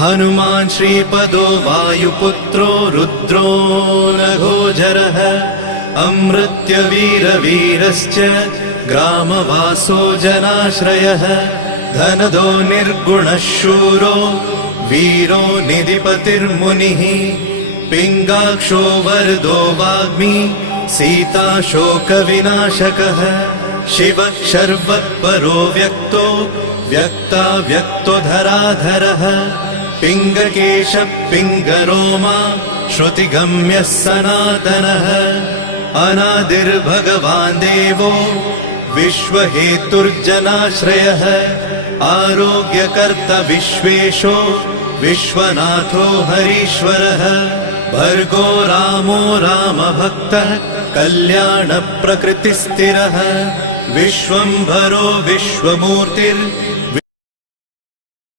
हनुमान् श्रीपदो वायुपुत्रो रुद्रो नघोजरः अमृत्यवीरवीरश्च ग्रामवासो जनाश्रयः धनदो निर्गुणः शूरो वीरो निधिपतिर्मुनिः पिङ्गाक्षो वरदो वाग्मी सीताशोकविनाशकः शिवः शर्वत्परो व्यक्तो व्यक्तो धराधरः पिङ्गकेशः पिङ्गरोमा श्रुतिगम्यः सनातनः अनादिर्भगवान् देवो विश्वहेतुर्जनाश्रयः आरोग्यकर्ता विश्वेशो विश्वनाथो हरीश्वरः भर्गो रामो रामभक्तः कल्याणप्रकृतिस्थिरः विश्वम्भरो विश्वमूर्तिर्विश्वरूपो